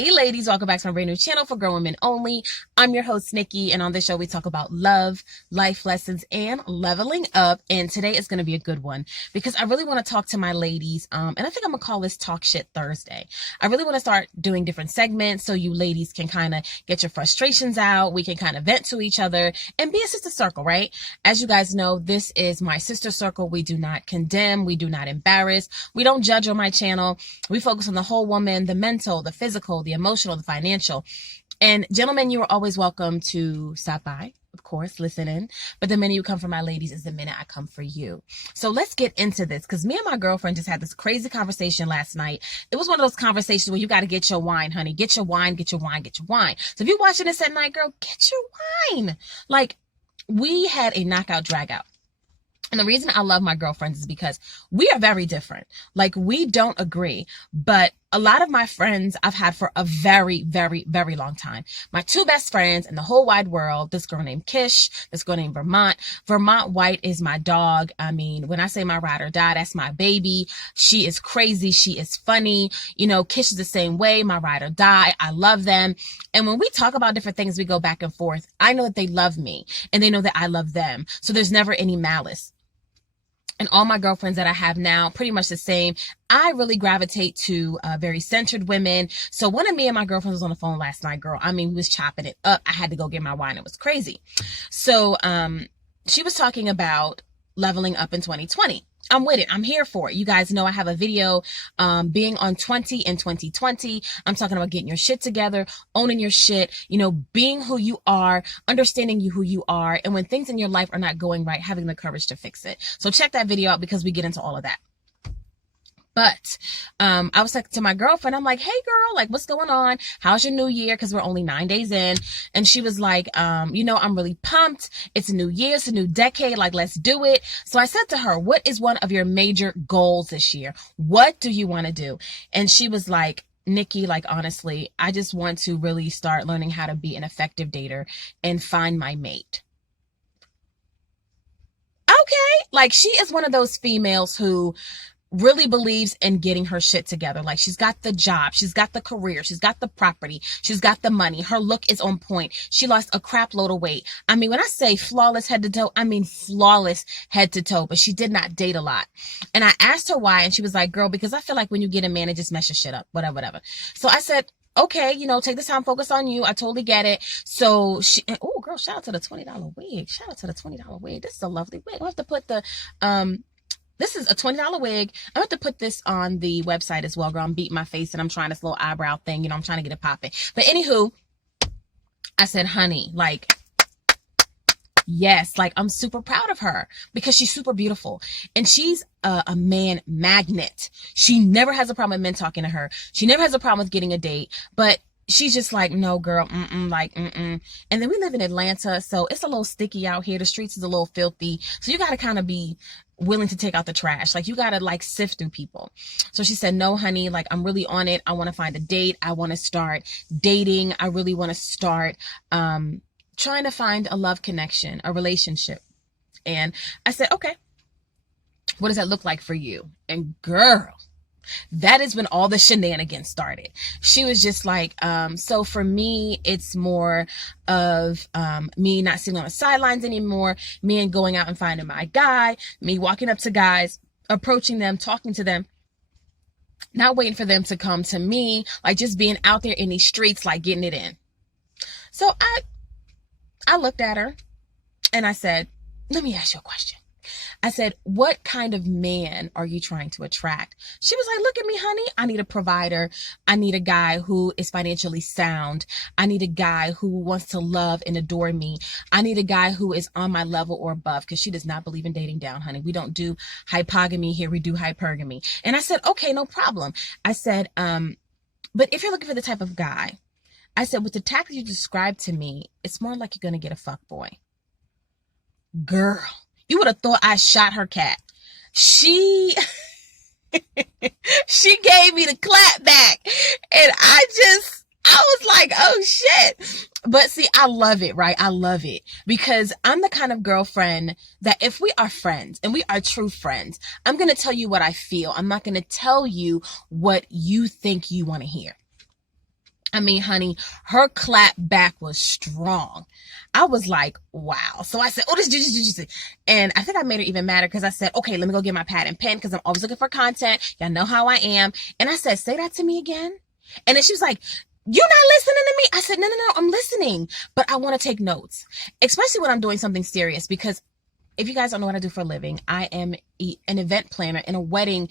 Hey ladies, welcome back to my brand new channel for Grown Women Only. I'm your host Nikki, and on this show we talk about love, life lessons, and leveling up. And today is going to be a good one because I really want to talk to my ladies, and I think I'm gonna call this Talk Shit Thursday. I really want to start doing different segments so you ladies can kind of get your frustrations out. We can kind of vent to each other and be a sister circle, right? As you guys know, this is my sister circle. We do not condemn, we do not embarrass, we don't judge on my channel. We focus on the whole woman, the mental, the physical, the emotional, the financial. And gentlemen, you are always welcome to stop by, of course, listen in. But the minute you come for my ladies is the minute I come for you. So let's get into this, because me and my girlfriend just had this crazy conversation last night. It was one of those conversations where you got to get your wine, honey. Get your wine, get your wine, get your wine. So if you're watching this at night, girl, get your wine. Like, we had a knockout drag out. And the reason I love my girlfriends is because we are very different. Like, we don't agree, but a lot of my friends I've had for a very, very, very long time. My two best friends in the whole wide world, this girl named Kish, this girl named Vermont. Vermont White is my dog. I mean, when I say my ride or die, that's my baby. She is crazy. She is funny. You know, Kish is the same way, my ride or die. I love them. And when we talk about different things, we go back and forth. I know that they love me and they know that I love them. So there's never any malice. And all my girlfriends that I have now, pretty much the same. I really gravitate to very centered women. So one of me and my girlfriends was on the phone last night, girl. I mean, we was chopping it up. I had to go get my wine. It was crazy. So she was talking about leveling up in 2020. I'm with it. I'm here for it. You guys know I have a video being on 20 in 2020. I'm talking about getting your shit together, owning your shit, you know, being who you are, understanding you who you are. And when things in your life are not going right, having the courage to fix it. So check that video out because we get into all of that. But I was like to my girlfriend, I'm like, hey girl, like, what's going on? How's your new year? Because we're only 9 days in. And she was like, you know, I'm really pumped. It's a new year. It's a new decade. Like, let's do it. So I said to her, what is one of your major goals this year? What do you want to do? And she was like, Nikki, like, honestly, I just want to really start learning how to be an effective dater and find my mate. Okay. Like, she is one of those females who really believes in getting her shit together. Like, she's got the job, she's got the career, she's got the property, she's got the money, her look is on point, she lost a crap load of weight. I mean, when I say flawless head to toe, I mean flawless head to toe. But she did not date a lot. And I asked her why, and she was like, girl, because I feel like when you get a man, it just messes shit up, whatever. So I said, okay, you know, take this time, focus on you. I totally get it. So she, oh girl, shout out to the $20 wig. Shout out to the $20 wig. This is a lovely wig. I'll have to put the this is a $20 wig. I'm going to put this on the website as well, girl. I'm beating my face and I'm trying this little eyebrow thing. You know, I'm trying to get it popping. But anywho, I said, honey, like, yes, like, I'm super proud of her because she's super beautiful. And she's a man magnet. She never has a problem with men talking to her. She never has a problem with getting a date. But she's just like, no, girl, And then we live in Atlanta, so it's a little sticky out here. The streets is a little filthy. So you got to kind of be willing to take out the trash. Like, you got to, like, sift through people. So she said, no, honey, like, I'm really on it. I want to find a date. I want to start dating. I really want to start trying to find a love connection, a relationship. And I said, okay, what does that look like for you? And girl, that is when all the shenanigans started. She was just like, so for me, it's more of me not sitting on the sidelines anymore, me and going out and finding my guy, me walking up to guys, approaching them, talking to them, not waiting for them to come to me, like just being out there in these streets, like getting it in. So I looked at her and I said, let me ask you a question. I said, what kind of man are you trying to attract? She was like, look at me, honey. I need a provider. I need a guy who is financially sound. I need a guy who wants to love and adore me. I need a guy who is on my level or above, because she does not believe in dating down, honey. We don't do hypogamy here. We do hypergamy. And I said, okay, no problem. I said, but if you're looking for the type of guy, I said, with the tactics you described to me, it's more like you're going to get a fuck boy. Girl. You would have thought I shot her cat. She gave me the clap back. And I was like, oh shit. But see, I love it, right? I love it because I'm the kind of girlfriend that if we are friends and we are true friends, I'm going to tell you what I feel. I'm not going to tell you what you think you want to hear. I mean, honey, her clap back was strong. I was like, wow. So I said, oh, this. And I think I made her even madder because I said, okay, let me go get my pad and pen because I'm always looking for content. Y'all know how I am. And I said, say that to me again. And then she was like, you're not listening to me. I said, no, I'm listening. But I want to take notes, especially when I'm doing something serious, because if you guys don't know what I do for a living, I am an event planner and a wedding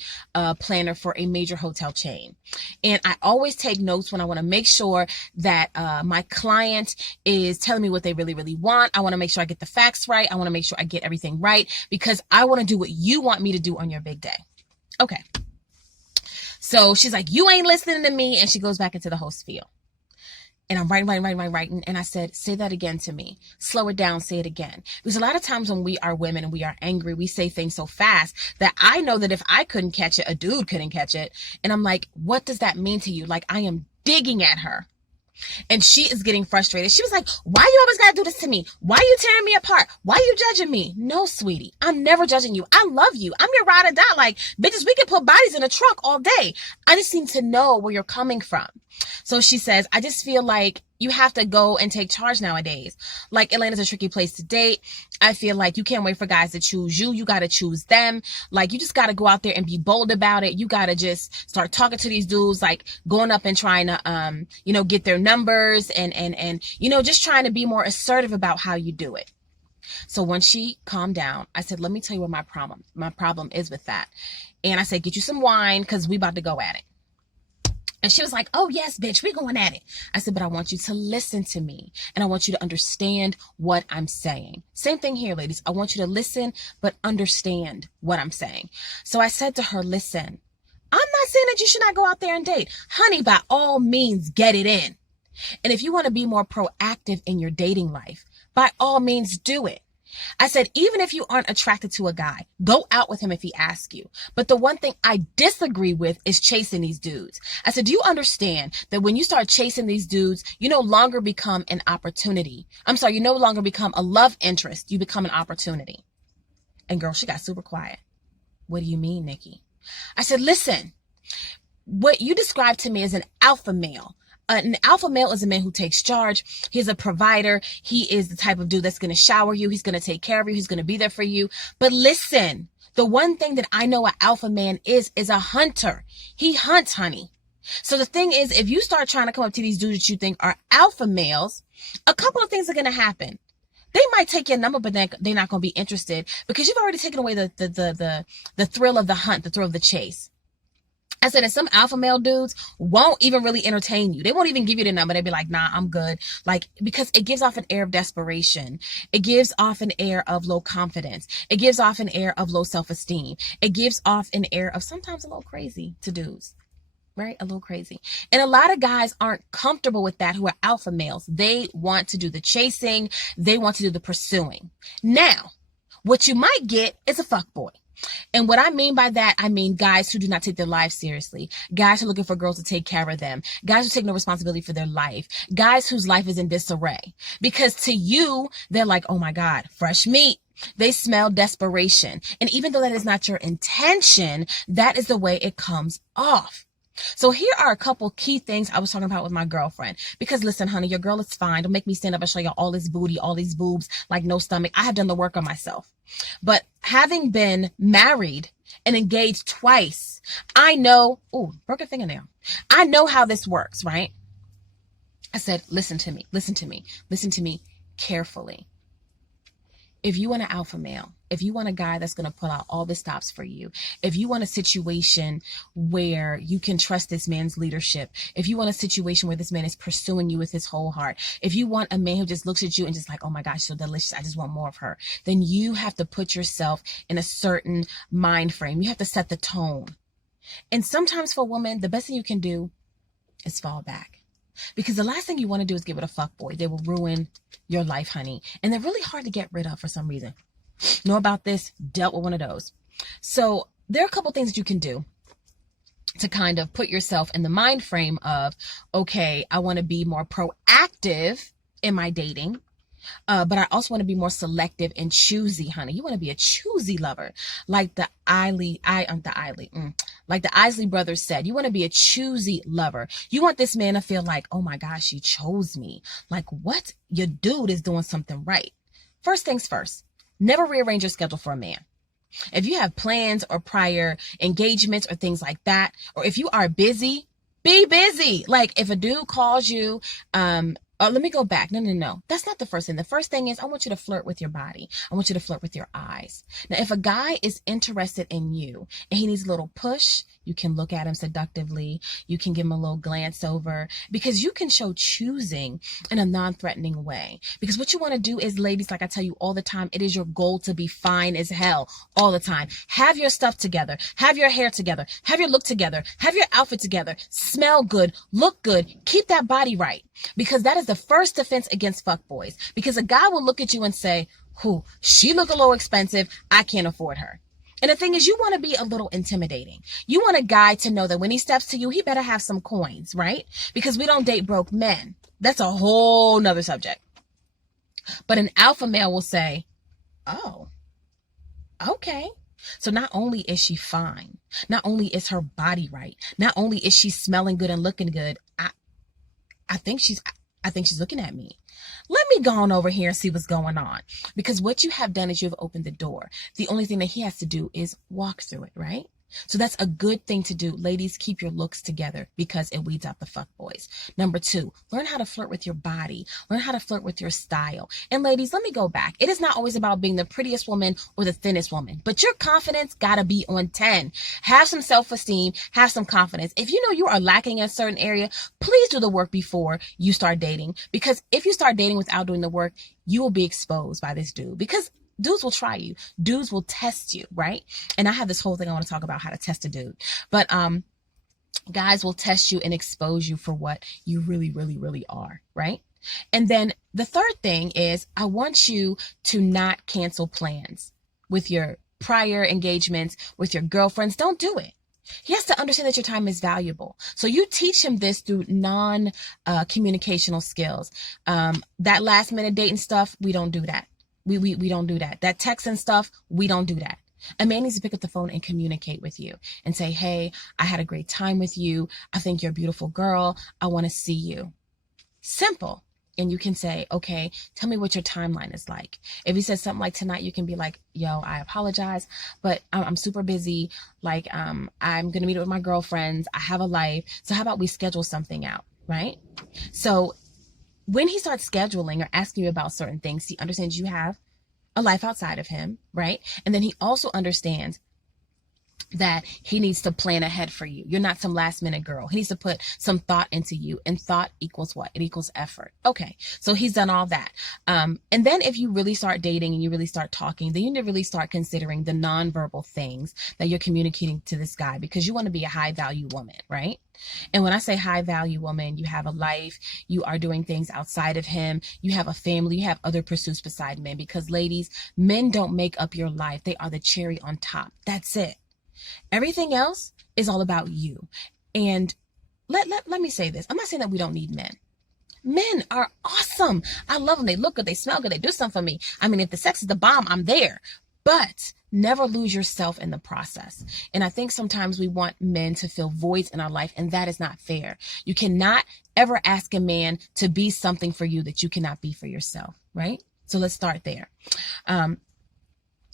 planner for a major hotel chain. And I always take notes when I want to make sure that my client is telling me what they really, really want. I want to make sure I get the facts right. I want to make sure I get everything right because I want to do what you want me to do on your big day. Okay. So she's like, you ain't listening to me. And she goes back into the whole spiel. And I'm writing. And I said, say that again to me. Slow it down. Say it again. Because a lot of times when we are women and we are angry, we say things so fast that I know that if I couldn't catch it, a dude couldn't catch it. And I'm like, what does that mean to you? Like I am digging at her. And she is getting frustrated. She was like, why you always gotta do this to me? Why are you tearing me apart? Why are you judging me? No, sweetie, I'm never judging you. I love you. I'm your ride or die. Like, bitches, we can put bodies in a truck all day. I just need to know where you're coming from. So she says, I just feel like you have to go and take charge nowadays. Like Atlanta's a tricky place to date. I feel like you can't wait for guys to choose you. You got to choose them. Like you just got to go out there and be bold about it. You got to just start talking to these dudes, like going up and trying to, get their numbers and, just trying to be more assertive about how you do it. So when she calmed down, I said, let me tell you what my problem is with that. And I said, get you some wine because we about to go at it. And she was like, oh, yes, bitch, we're going at it. I said, but I want you to listen to me. And I want you to understand what I'm saying. Same thing here, ladies. I want you to listen, but understand what I'm saying. So I said to her, listen, I'm not saying that you should not go out there and date. Honey, by all means, get it in. And if you want to be more proactive in your dating life, by all means, do it. I said, even if you aren't attracted to a guy, go out with him if he asks you. But the one thing I disagree with is chasing these dudes. I said, do you understand that when you start chasing these dudes, you no longer become an opportunity? You no longer become a love interest. You become an opportunity. And girl, she got super quiet. What do you mean, Nikki? I said, listen, what you described to me as an alpha male. An alpha male is a man who takes charge. He's a provider. He is the type of dude that's going to shower you. He's going to take care of you. He's going to be there for you. But listen, the one thing that I know an alpha man is a hunter. He hunts, honey. So the thing is, if you start trying to come up to these dudes that you think are alpha males, a couple of things are going to happen. They might take your number, but they're not going to be interested because you've already taken away the thrill of the hunt, the thrill of the chase. I said, and some alpha male dudes won't even really entertain you. They won't even give you the number. They'd be like, nah, I'm good. Like, because it gives off an air of desperation. It gives off an air of low confidence. It gives off an air of low self-esteem. It gives off an air of sometimes a little crazy to dudes, right? A little crazy. And a lot of guys aren't comfortable with that who are alpha males. They want to do the chasing. They want to do the pursuing. Now, what you might get is a fuckboy. And what I mean by that, I mean guys who do not take their lives seriously, guys who are looking for girls to take care of them, guys who take no responsibility for their life, guys whose life is in disarray. Because to you, they're like, oh my God, fresh meat. They smell desperation. And even though that is not your intention, that is the way it comes off. So here are a couple key things I was talking about with my girlfriend. Because listen, honey, your girl is fine. Don't make me stand up and show you all this booty, all these boobs, like no stomach. I have done the work on myself. But having been married and engaged twice, I know, broke a fingernail. I know how this works, right? I said, listen to me carefully. If you want an alpha male, if you want a guy that's going to pull out all the stops for you, if you want a situation where you can trust this man's leadership, if you want a situation where this man is pursuing you with his whole heart, if you want a man who just looks at you and just like, oh my gosh, so delicious, I just want more of her, then you have to put yourself in a certain mind frame. You have to set the tone. And sometimes for a woman, the best thing you can do is fall back. Because the last thing you want to do is give it a fuckboy. They will ruin your life, honey. And they're really hard to get rid of for some reason. Know about this? Dealt with one of those. So there are a couple things that you can do to kind of put yourself in the mind frame of, okay, I want to be more proactive in my dating. But I also want to be more selective and choosy, honey. You want to be a choosy lover, like like the Isley brothers said. You want to be a choosy lover. You want this man to feel like, oh my gosh, she chose me. Like, what? Your dude is doing something right. First things first, never rearrange your schedule for a man. If you have plans or prior engagements or things like that, or if you are busy, be busy. Like if a dude calls you, let me go back. No. That's not the first thing. The first thing is I want you to flirt with your body. I want you to flirt with your eyes. Now, if a guy is interested in you and he needs a little push, you can look at him seductively. You can give him a little glance over, because you can show choosing in a non-threatening way. Because what you want to do is, ladies, like I tell you all the time, it is your goal to be fine as hell all the time. Have your stuff together. Have your hair together. Have your look together. Have your outfit together. Smell good. Look good. Keep that body right. Because that is the first defense against fuckboys. Because a guy will look at you and say, she look a little expensive. I can't afford her. And the thing is, you want to be a little intimidating. You want a guy to know that when he steps to you, he better have some coins, right? Because we don't date broke men. That's a whole nother subject. But an alpha male will say, oh, okay. So not only is she fine, not only is her body right, not only is she smelling good and looking good, I think she's looking at me. Let me go on over here and see what's going on. Because what you have done is you've opened the door. The only thing that he has to do is walk through it, right? So that's a good thing to do. Ladies, keep your looks together because it weeds out the fuckboys. Number 2, learn how to flirt with your body. Learn how to flirt with your style. And ladies, let me go back. It is not always about being the prettiest woman or the thinnest woman, but your confidence gotta be on 10. Have some self-esteem, have some confidence. If you know you are lacking in a certain area, please do the work before you start dating. Because if you start dating without doing the work, you will be exposed by this dude. Because dudes will try you. Dudes will test you, right? And I have this whole thing I want to talk about how to test a dude. But guys will test you and expose you for what you really, really, really are, right? And then the third thing is I want you to not cancel plans with your prior engagements, with your girlfriends. Don't do it. He has to understand that your time is valuable. So you teach him this through non-communicational skills. That last minute dating stuff, we don't do that. We don't do that. That text and stuff, we don't do that. A man needs to pick up the phone and communicate with you and say, hey, I had a great time with you. I think you're a beautiful girl. I want to see you. Simple. And you can say, okay, tell me what your timeline is like. If he says something like tonight, you can be like, yo, I apologize, but I'm super busy. Like, I'm going to meet up with my girlfriends. I have a life. So how about we schedule something out, right? So when he starts scheduling or asking you about certain things, he understands you have a life outside of him, right? And then he also understands that he needs to plan ahead for you. You're not some last minute girl. He needs to put some thought into you, and thought equals what? It equals effort. Okay. So he's done all that. And then if you really start dating and you really start talking, then you need to really start considering the nonverbal things that you're communicating to this guy, because you want to be a high value woman, right? And when I say high value woman, you have a life, you are doing things outside of him, you have a family, you have other pursuits beside men, because ladies, men don't make up your life. They are the cherry on top. That's it. Everything else is all about you. And let me say this. I'm not saying that we don't need men. Men are awesome. I love them. They look good. They smell good. They do something for me. I mean, if the sex is the bomb, I'm there. But never lose yourself in the process. And I think sometimes we want men to fill voids in our life, and that is not fair. You cannot ever ask a man to be something for you that you cannot be for yourself, right? So let's start there.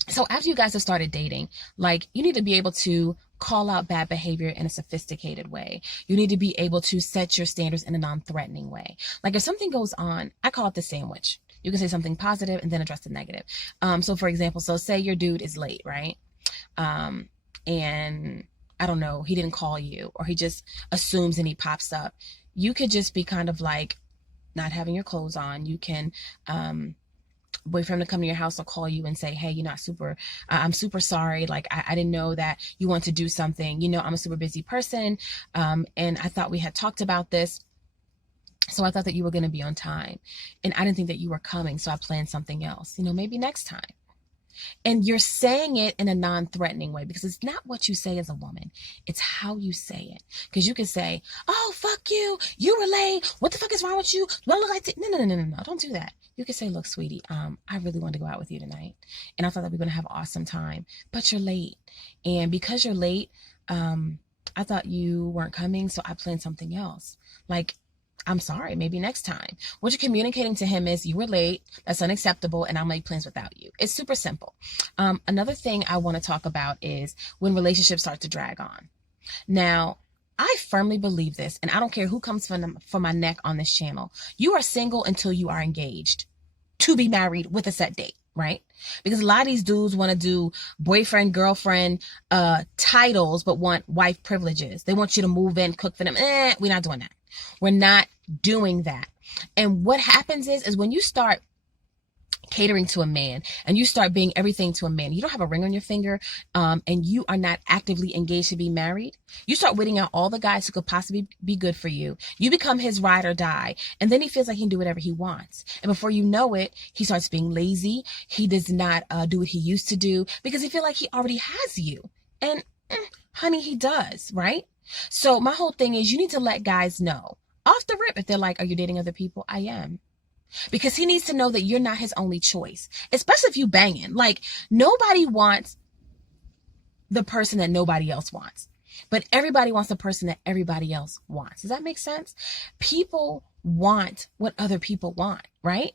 So after you guys have started dating, like, you need to be able to call out bad behavior in a sophisticated way. You need to be able to set your standards in a non-threatening way. Like if something goes on, I call it the sandwich. You can say something positive and then address the negative. So for example, so say your dude is late, right? And I don't know, he didn't call you, or he just assumes and he pops up. You could just be kind of like not having your clothes on. You can, wait for him to come to your house or call you and say, hey, I'm super sorry. Like, I didn't know that you want to do something. You know, I'm a super busy person. And I thought we had talked about this. So I thought that you were going to be on time, and I didn't think that you were coming. So I planned something else, maybe next time. And you're saying it in a non-threatening way, because it's not what you say as a woman. It's how you say it. Because you can say, oh, fuck you. You were late. What the fuck is wrong with you? Do I look like No. Don't do that. You could say, look, sweetie, I really wanted to go out with you tonight. And I thought that we were going to have an awesome time, but you're late. And because you're late, I thought you weren't coming, so I planned something else. Like, I'm sorry, maybe next time. What you're communicating to him is you were late, that's unacceptable, and I'll make plans without you. It's super simple. Another thing I want to talk about is when relationships start to drag on. Now, I firmly believe this, and I don't care who comes for my neck on this channel. You are single until you are engaged to be married with a set date, right? Because a lot of these dudes want to do boyfriend, girlfriend titles, but want wife privileges. They want you to move in, cook for them. We're not doing that. We're not doing that. And what happens is when you start catering to a man and you start being everything to a man, you don't have a ring on your finger, and you are not actively engaged to be married, you start weeding out all the guys who could possibly be good for you. You become his ride or die, and then he feels like he can do whatever he wants. And before you know it, he starts being lazy. He does not do what he used to do because he feels like he already has you. And honey, he does, right? So my whole thing is you need to let guys know off the rip if they're like, are you dating other people? I am. Because he needs to know that you're not his only choice, especially if you banging. Like, nobody wants the person that nobody else wants, but everybody wants the person that everybody else wants. Does that make sense? People want what other people want, right?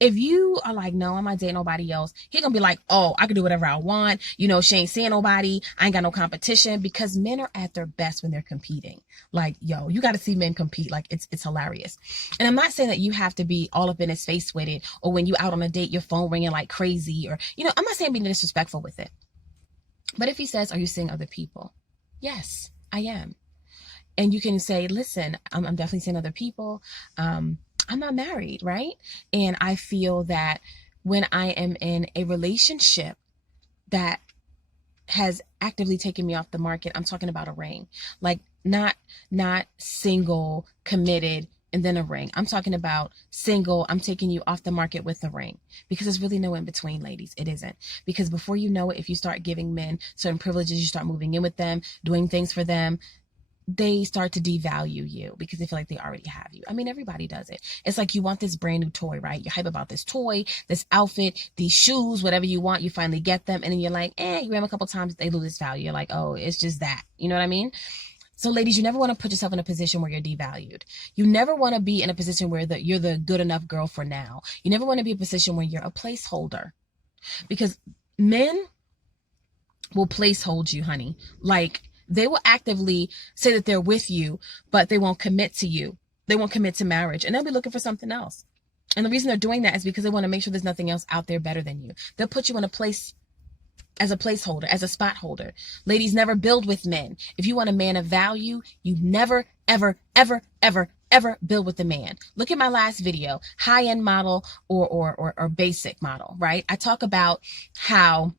If you are like, no, I'm not dating nobody else, he gonna be like, oh, I can do whatever I want. You know, she ain't seeing nobody. I ain't got no competition, because men are at their best when they're competing. Like, yo, you got to see men compete. Like, it's hilarious. And I'm not saying that you have to be all up in his face with it, or when you out on a date, your phone ringing like crazy, or, you know, I'm not saying being disrespectful with it. But if he says, are you seeing other people? Yes, I am. And you can say, listen, I'm definitely seeing other people. I'm not married, right? And I feel that when I am in a relationship that has actively taken me off the market, I'm talking about a ring, like not single, committed, and then a ring. I'm talking about single, I'm taking you off the market with the ring, because there's really no in between, ladies. It isn't. Because before you know it, if you start giving men certain privileges, you start moving in with them, doing things for them, they start to devalue you because they feel like they already have you. I mean, everybody does it. It's like you want this brand new toy, right? You're hype about this toy, this outfit, these shoes, whatever you want, you finally get them. And then you're like, you wear them a couple times, they lose its value. You're like, oh, it's just that. You know what I mean? So ladies, you never want to put yourself in a position where you're devalued. You never want to be in a position where you're the good enough girl for now. You never want to be in a position where you're a placeholder, because men will placehold you, honey. Like, they will actively say that they're with you, but they won't commit to you. They won't commit to marriage, and they'll be looking for something else. And the reason they're doing that is because they want to make sure there's nothing else out there better than you. They'll put you in a place as a placeholder, as a spot holder. Ladies, never build with men. If you want a man of value, you never, ever, ever, ever, ever build with a man. Look at my last video, high-end model or basic model, right? I talk about how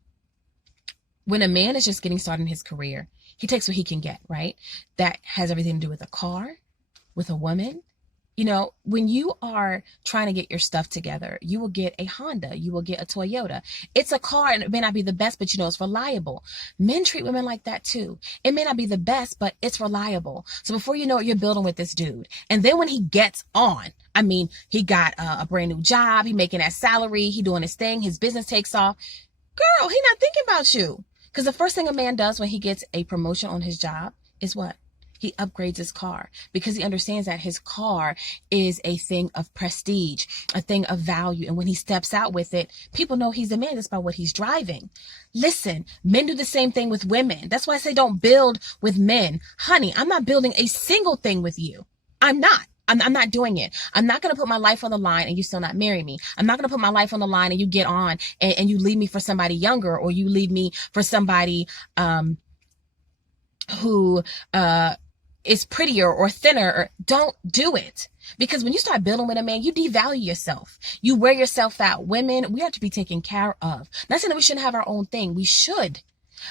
when a man is just getting started in his career, he takes what he can get, right? That has everything to do with a car, with a woman. You know, when you are trying to get your stuff together, you will get a Honda, you will get a Toyota. It's a car, and it may not be the best, but you know, it's reliable. Men treat women like that too. It may not be the best, but it's reliable. So before you know it, you're building with this dude. And then when he gets on, I mean, he got a brand new job, he making that salary, he doing his thing, his business takes off. Girl, he not thinking about you. Because the first thing a man does when he gets a promotion on his job is what? He upgrades his car, because he understands that his car is a thing of prestige, a thing of value. And when he steps out with it, people know he's a man just by what he's driving. Listen, men do the same thing with women. That's why I say don't build with men. Honey, I'm not building a single thing with you. I'm not. I'm not doing it. I'm not going to put my life on the line and you still not marry me. I'm not going to put my life on the line and you get on and you leave me for somebody younger, or you leave me for somebody who is prettier or thinner. Or don't do it. Because when you start building with a man, you devalue yourself. You wear yourself out. Women, we have to be taken care of. Not saying that we shouldn't have our own thing. We should.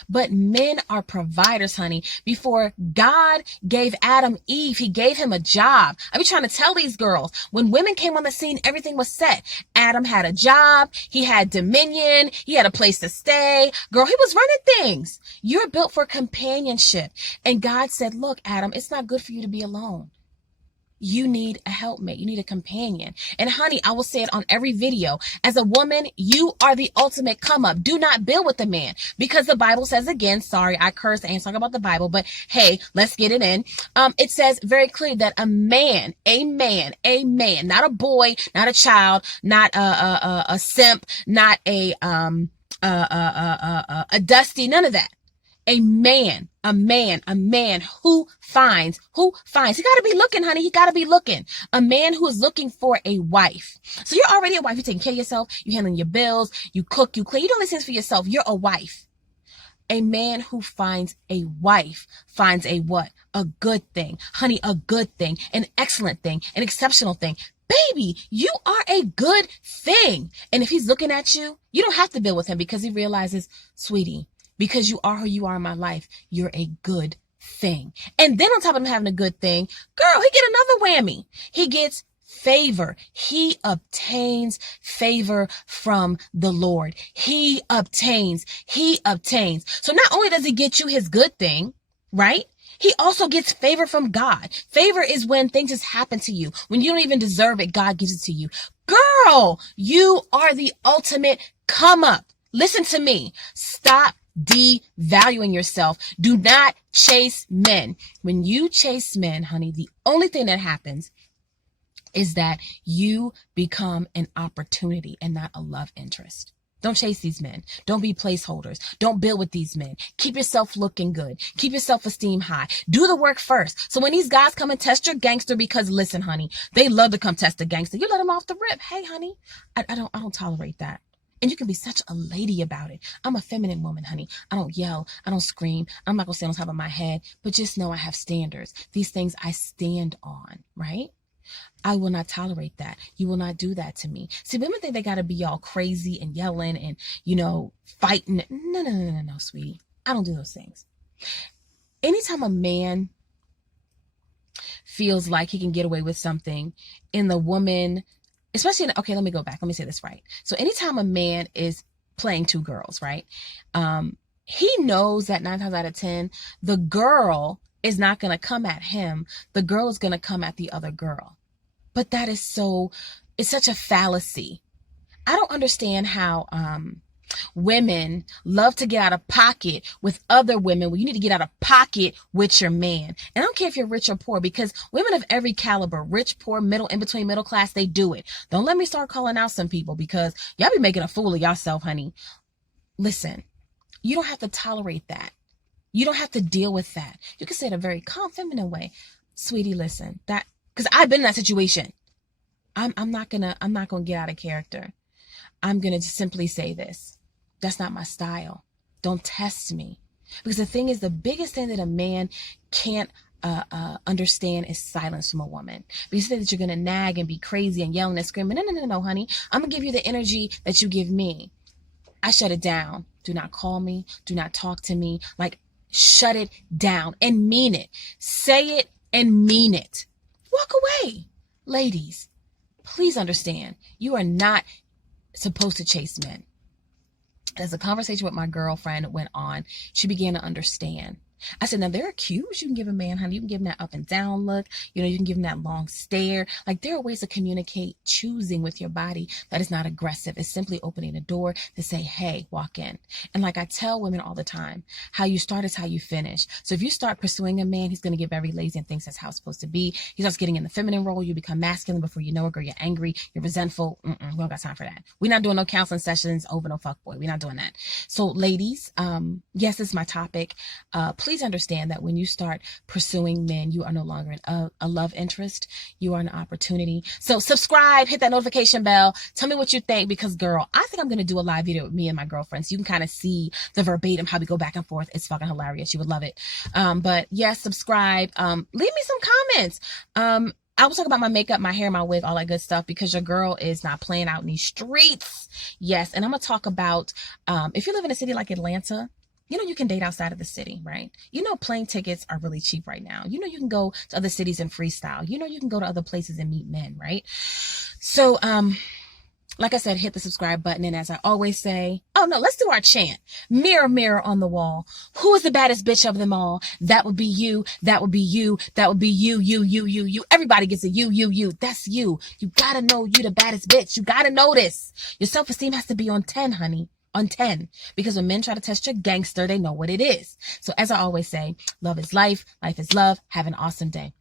But men are providers, honey. Before God gave Adam Eve, he gave him a job. I be trying to tell these girls, when women came on the scene, everything was set. Adam had a job. He had dominion. He had a place to stay. Girl, he was running things. You're built for companionship. And God said, look, Adam, it's not good for you to be alone. You need a helpmate. You need a companion. And honey, I will say it on every video. As a woman, you are the ultimate come up. Do not build with a man, because the Bible says, again, sorry, I curse, I ain't talking about the Bible, but hey, let's get it in. It says very clearly that a man, not a boy, not a child, not a simp, not a dusty, none of that. A man who finds. He got to be looking, honey. He got to be looking. A man who is looking for a wife. So you're already a wife. You're taking care of yourself. You're handling your bills. You cook, you clean. You do all these things for yourself. You're a wife. A man who finds a wife finds a what? A good thing. Honey, a good thing, an excellent thing, an exceptional thing. Baby, you are a good thing. And if he's looking at you, you don't have to build with him, because he realizes, sweetie, because you are who you are in my life, you're a good thing. And then on top of him having a good thing, girl, he get another whammy. He gets favor. He obtains favor from the Lord. He obtains. So not only does he get you his good thing, right? He also gets favor from God. Favor is when things just happen to you. When you don't even deserve it, God gives it to you. Girl, you are the ultimate come up. Listen to me. Stop devaluing yourself. Do not chase men. When you chase men, honey, the only thing that happens is that you become an opportunity and not a love interest. Don't chase these men. Don't be placeholders. Don't build with these men. Keep yourself looking good. Keep your self-esteem high. Do the work first. So when these guys come and test your gangster, because listen, honey, they love to come test the gangster. You let them off the rip. Hey, honey, I don't tolerate that. And you can be such a lady about it. I'm a feminine woman, honey. I don't yell. I don't scream. I'm not going to stay on top of my head. But just know I have standards. These things I stand on, right? I will not tolerate that. You will not do that to me. See, women think they got to be all crazy and yelling and, fighting. No, sweetie. I don't do those things. Anytime a man feels like he can get away with something in the woman, okay, let me go back. Let me say this right. So anytime a man is playing two girls, right? He knows that 9 times out of 10, the girl is not going to come at him. The girl is going to come at the other girl. But that is it's such a fallacy. I don't understand how women love to get out of pocket with other women when you need to get out of pocket with your man. And I don't care if you're rich or poor, because women of every caliber, rich, poor, middle, in between, middle class, they do it. Don't let me start calling out some people, because y'all be making a fool of yourself, honey. Listen, you don't have to tolerate that. You don't have to deal with that. You can say it in a very calm, feminine way. Sweetie, listen, because I've been in that situation. I'm not gonna get out of character. I'm gonna just simply say this. That's not my style. Don't test me. Because the thing is, the biggest thing that a man can't understand is silence from a woman. But you say that you're gonna nag and be crazy and yelling and screaming. No, honey. I'm gonna give you the energy that you give me. I shut it down. Do not call me. Do not talk to me. Shut it down and mean it. Say it and mean it. Walk away. Ladies, please understand, you are not supposed to chase men. As the conversation with my girlfriend went on, she began to understand. I said, now there are cues you can give a man, honey. You can give him that up and down look. You can give him that long stare. There are ways to communicate choosing with your body that is not aggressive. It's simply opening a door to say, hey, walk in. And I tell women all the time, how you start is how you finish. So if you start pursuing a man, he's going to get very lazy and thinks that's how it's supposed to be. He starts getting in the feminine role. You become masculine before you know it, girl. You're angry. You're resentful. We don't got time for that. We're not doing no counseling sessions over no fuckboy. We're not doing that. So ladies, yes, this is my topic. Please understand that when you start pursuing men, you are no longer a love interest. You are an opportunity. So subscribe, hit that notification bell. Tell me what you think, because girl, I think I'm going to do a live video with me and my girlfriend, so you can kind of see the verbatim, how we go back and forth. It's fucking hilarious. You would love it. But yes, subscribe. Leave me some comments. I will talk about my makeup, my hair, my wig, all that good stuff, because your girl is not playing out in these streets. Yes. And I'm going to talk about, if you live in a city like Atlanta, you can date outside of the city, right? Plane tickets are really cheap right now. You can go to other cities and freestyle. You can go to other places and meet men, right? So, Like I said, hit the subscribe button. And as I always say, oh no, let's do our chant. Mirror, mirror on the wall. Who is the baddest bitch of them all? That would be you. That would be you. That would be you, you. Everybody gets a you. That's you. You gotta know you the baddest bitch. You gotta know this. Your self-esteem has to be on 10, honey. On 10. Because when men try to test your gangster, they know what it is. So as I always say, love is life. Life is love. Have an awesome day.